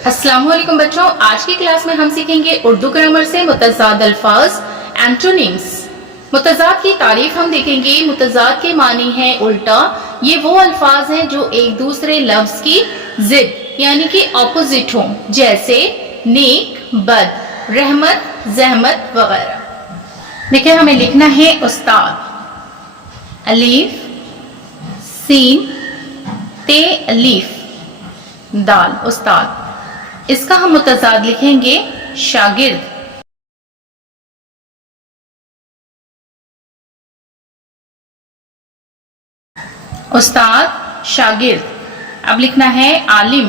अस्सलाम वालेकुम बच्चों, आज की क्लास में हम सीखेंगे उर्दू ग्रामर से मुतज़ाद अल्फाज, एंटोनिम्स। मुतज़ाद की तारीफ हम देखेंगे। मुतज़ाद के मानी है उल्टा। ये वो अल्फाज हैं जो एक दूसरे लफ्ज की जिद यानी कि ऑपोजिट हों, जैसे नेक, बद, रहमत, जहमत वगैरह। देखिए, हमें लिखना है उस्ताद, अलीफ सीन ते अलीफ दाल, उस्ताद। इसका हम मुतज़ाद लिखेंगे शागिर्द। उस्ताद, शागिर्द। अब लिखना है आलिम,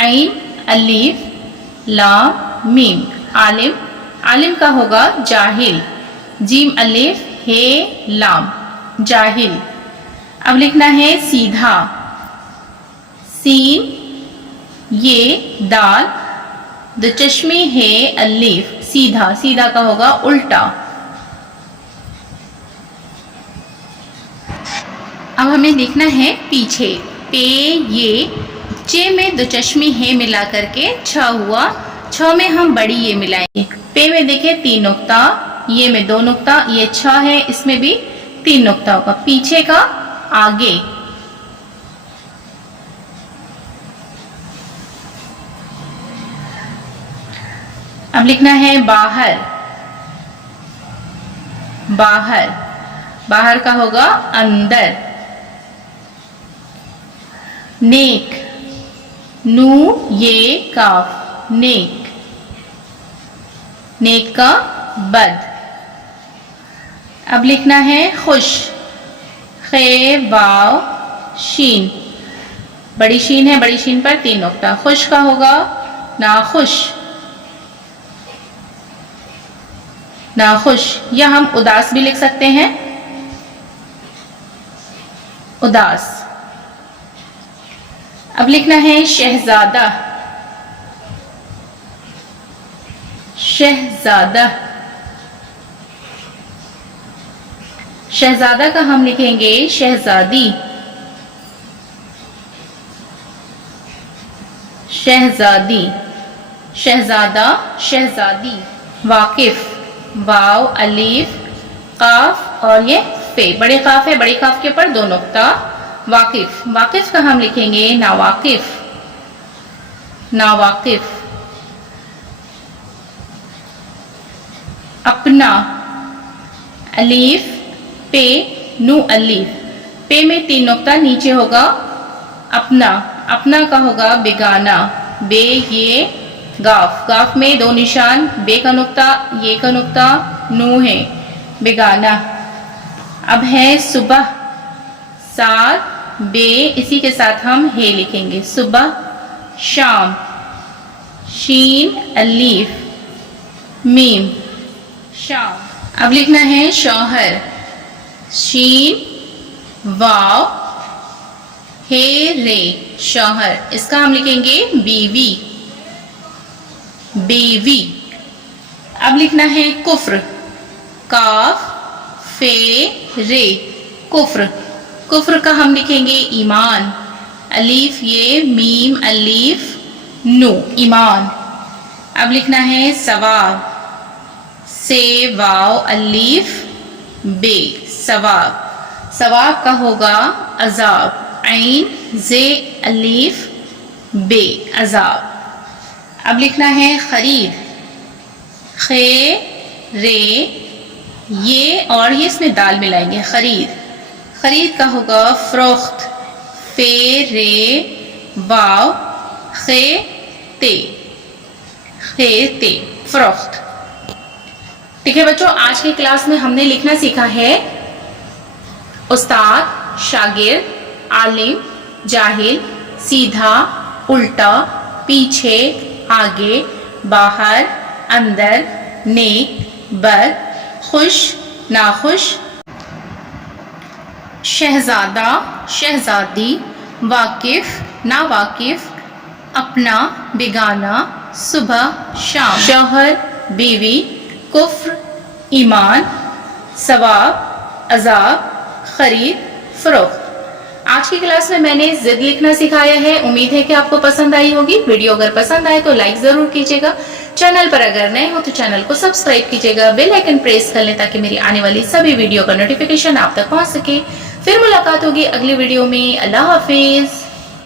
ऐन अलीफ लाम मीम, आलिम। आलिम का होगा जाहिल, जीम अलीफ हे लाम, जाहिल। अब लिखना है सीधा, सीन ये दाल, दो चश्मे है अलीफ, सीधा। सीधा का होगा उल्टा। अब हमें लिखना है पीछे, पे ये, चे में दो चश्मे है मिला करके छ हुआ, छ में हम बड़ी ये मिलाएंगे। पे में देखिए 3 नुक्ता, ये में 2 नुक्ता, ये छ है, इसमें भी 3 नुक्ता होगा। पीछे का आगे, अब लिखना है बाहर, बाहर। बाहर का होगा अंदर। नेक, नू ये काफ, नेक। नेक का बद। अब लिखना है खुश, खे वाव शीन, बड़ी शीन है, बड़ी शीन पर 3 नुक्ता। खुश का होगा नाखुश, नाखुश। या हम उदास भी लिख सकते हैं, उदास। अब लिखना है शहजादा, शहजादा। शहजादा का हम लिखेंगे शहजादी, शहजादी। शहजादा, शहजादी। वाकिफ, वाव अलीफ काफ और ये फे, बड़े काफ है, बड़ी काफ के ऊपर 2 नुक्ता। वाकिफ, वाकिफ का हम लिखेंगे नावाकिफ, नावाकिफ। अपना, अलीफ पे नू अलीफ, पे में 3 नुक्ता, नीचे होगा अपना। अपना का होगा बेगाना, बे ये गाफ, गाफ में 2 निशान, बे का नुक्ता, ये का नुक्ता, नू है, बेगाना। अब है सुबह, साथ बे, इसी के साथ हम हे लिखेंगे, सुबह। शाम, शीन अलीफ मीम, शाम। अब लिखना है शौहर, शीन वाव हे रे, शौहर। इसका हम लिखेंगे बीवी, बेवी। अब लिखना है कुफ्र, काफ फे रे, कुफ्र। कुफ्र का हम लिखेंगे ईमान, अलीफ ये मीम अलीफ नू, ईमान। अब लिखना है सवाब, से वाव अलीफ बे, सवाब। सवाब का होगा अजाब, ऐन जे अलीफ बे, अजाब। अब लिखना है खरीद, खे रे ये और ये, इसमें दाल मिलाएंगे, खरीद। खरीद का होगा फरोख्त, फे रे वाव खे ते, खे ते, फरोख्त। ठीक है बच्चों, आज की क्लास में हमने लिखना सीखा है उस्ताद, शागिर्द, आलिम, जाहिल, सीधा, उल्टा, पीछे, आगे, बाहर, अंदर, नेक, बद, खुश, नाखुश, शहजादा, शहजादी, वाकिफ, नावाकिफ, अपना, बेगाना, सुबह, शाम, शौहर, बीवी, कुफ्र, ईमान, सवाब, अजाब, खरीद, फरोख्त। आज की क्लास में मैंने जिद लिखना सिखाया है। उम्मीद है कि आपको पसंद आई होगी। वीडियो अगर पसंद आए तो लाइक जरूर कीजिएगा। चैनल पर अगर नए हो तो चैनल को सब्सक्राइब कीजिएगा, बेल आइकन प्रेस कर लें ताकि मेरी आने वाली सभी वीडियो का नोटिफिकेशन आप तक पहुंच सके। फिर मुलाकात होगी अगली वीडियो में। अल्लाह हाफिज।